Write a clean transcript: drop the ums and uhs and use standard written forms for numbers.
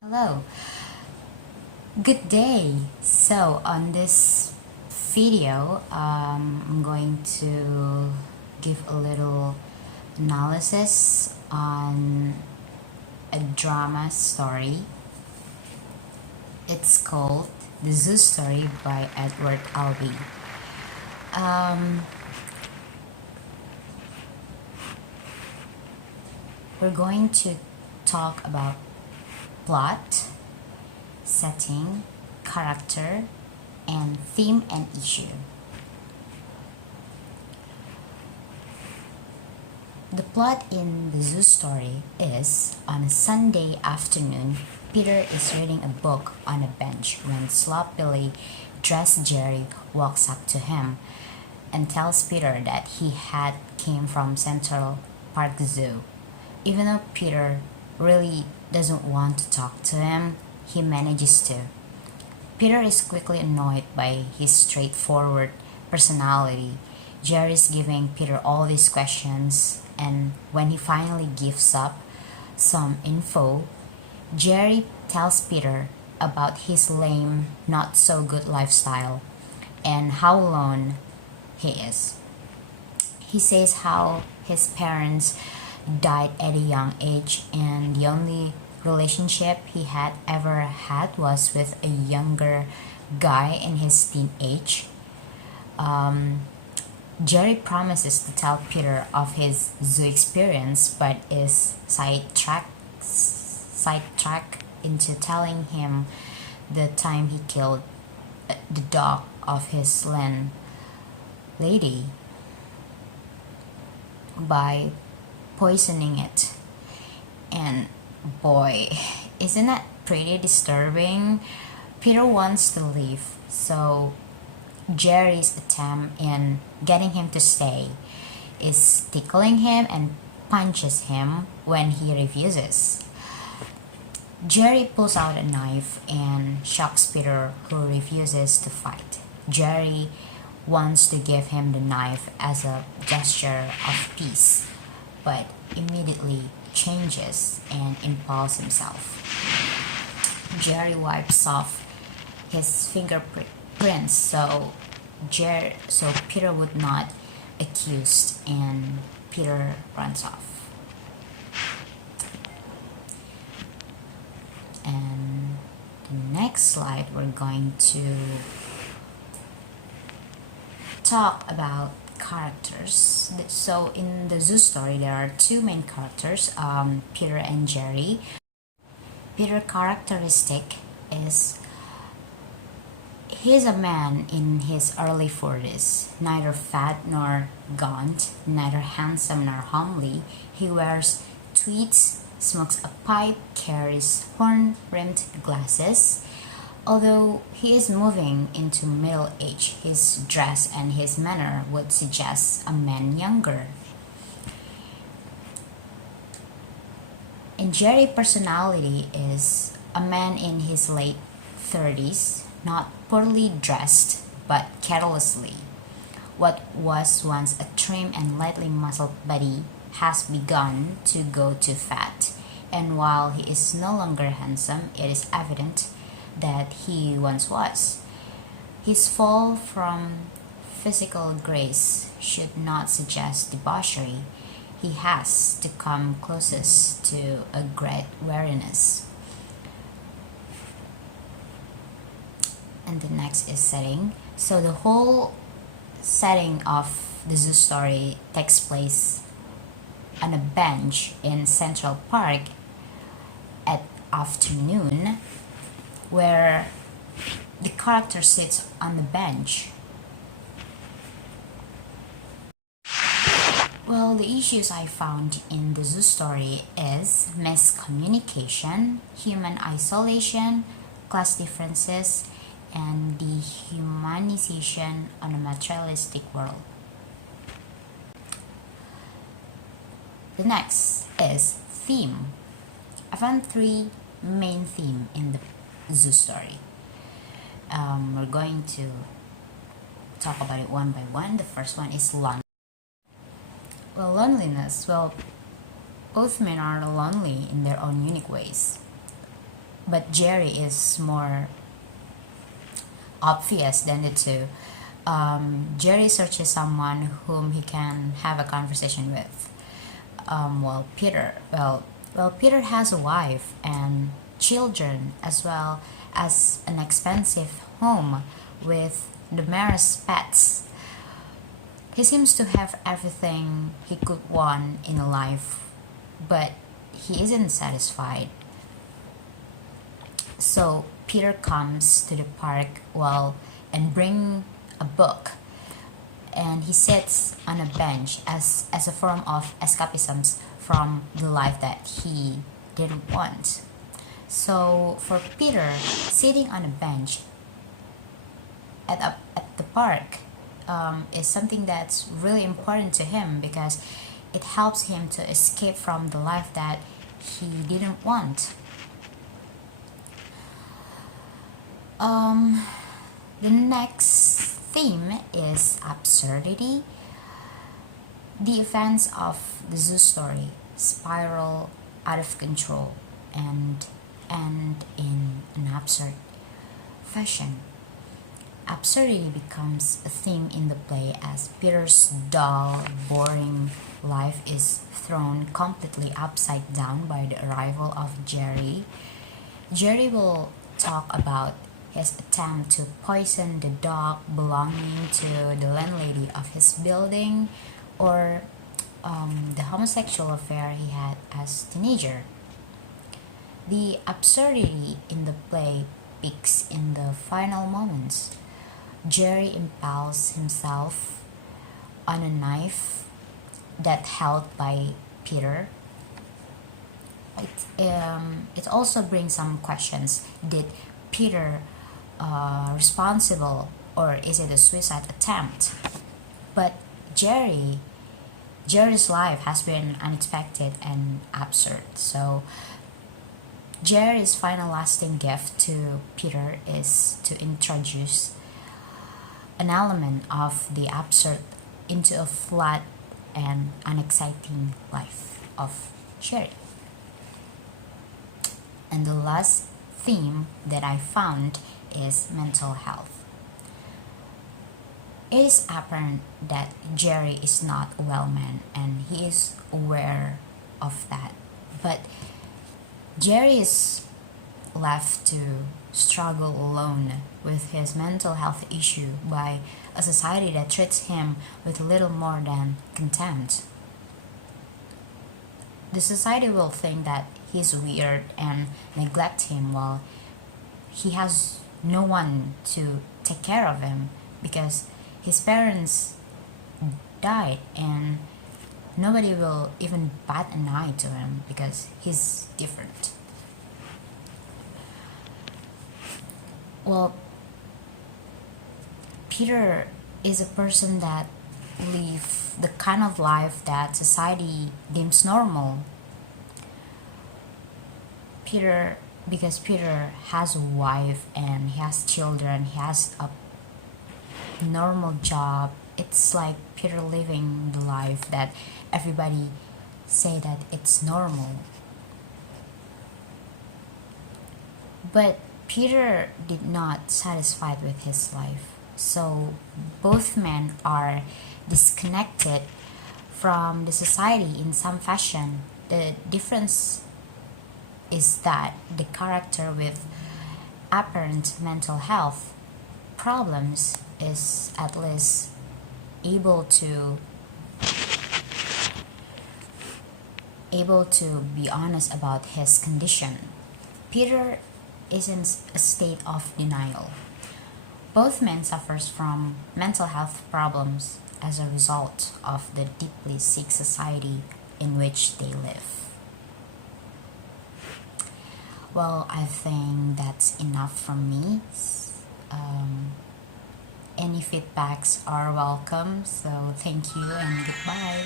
Hello, good day. So, on this video, I'm going to give a little analysis on a drama story. It's called The Zoo Story by Edward Albee. Um, we're going to talk about plot, setting, character, and theme and issue. The plot in the Zoo Story is on a Sunday afternoon, Peter is reading a book on a bench when sloppily dressed Jerry walks up to him and tells Peter that he had came from Central Park Zoo. Even though Peter really doesn't want to talk to him, he manages to. Peter is quickly annoyed by his straightforward personality. Jerry's giving Peter all these questions, and when he finally gives up some info, Jerry tells Peter about his lame, not so good lifestyle and how alone he is. He says how his parents died at a young age and the only relationship he had ever had was with a younger guy in his teen age. Um, Jerry promises to tell Peter of his zoo experience, but is sidetracked into telling him the time he killed the dog of his landlady by poisoning it. And boy, isn't that pretty disturbing? Peter wants to leave, so Jerry's attempt in getting him to stay is tickling him and punches him when he refuses. Jerry pulls out a knife and shocks Peter, who refuses to fight. Jerry wants to give him the knife as a gesture of peace, but immediately changes and impales himself. Jerry wipes off his fingerprints so Peter would not accused, and Peter runs off. And the next slide we're going to talk about characters. So in the Zoo Story, there are two main characters, Peter and Jerry. Peter's characteristic is he's a man in his early 40s, neither fat nor gaunt, neither handsome nor homely. He wears tweeds, smokes a pipe, carries horn-rimmed glasses. Although he is moving into middle age, his dress and his manner would suggest a man younger. And Jerry's personality is a man in his late 30s, not poorly dressed, but carelessly. What was once a trim and lightly muscled body has begun to go to fat, and while he is no longer handsome, it is evident that he once was. His fall from physical grace should not suggest debauchery. He has to come closest to a great weariness. And the next is setting. So the whole setting of the Zoo Story takes place on a bench in Central Park at afternoon, where the character sits on the bench. Well, the issues I found in the Zoo Story is miscommunication, human isolation, class differences, and the humanization on a materialistic world. The next is theme. I found three main themes in the Zoo Story. We're going to talk about it one by one. The first one is loneliness. Well, loneliness. Well, both men are lonely in their own unique ways. but Jerry is more obvious than the two. Jerry searches someone whom he can have a conversation with. Peter has a wife and children, as well as an expensive home with numerous pets. He seems to have everything he could want in life, but he isn't satisfied. So Peter comes to the park and bring a book, and he sits on a bench as a form of escapism from the life that he didn't want. So for Peter, sitting on a bench at the park is something that's really important to him because it helps him to escape from the life that he didn't want. Um, the next theme is absurdity. The events of the zoo story spiral out of control and end in an absurd fashion. Absurdity becomes a theme in the play as Peter's dull, boring life is thrown completely upside down by the arrival of Jerry. Jerry will talk about his attempt to poison the dog belonging to the landlady of his building, or the homosexual affair he had as teenager. The absurdity in the play peaks in the final moments. Jerry impales himself on a knife that held by Peter. It also brings some questions. Did Peter responsible, or is it a suicide attempt? But Jerry's life has been unexpected and absurd. So Jerry's final lasting gift to Peter is to introduce an element of the absurd into a flat and unexciting life of Jerry. And the last theme that I found is mental health. It is apparent that Jerry is not a well man and he is aware of that. But Jerry is left to struggle alone with his mental health issue by a society that treats him with little more than contempt. The society will think that he's weird and neglect him while he has no one to take care of him because his parents died and nobody will even bat an eye to him because he's different. Well, Peter is a person that live the kind of life that society deems normal. Peter, because Peter has a wife and he has children, he has a normal job. It's like Peter living the life that everybody say that it's normal. But Peter did not satisfied with his life. So both men are disconnected from the society in some fashion. The difference is that the character with apparent mental health problems is at least able to be honest about his condition. Peter is in a state of denial. Both men suffers from mental health problems as a result of the deeply sick society in which they live. Well, I think that's enough from me. Um, any feedbacks are welcome. So thank you and goodbye.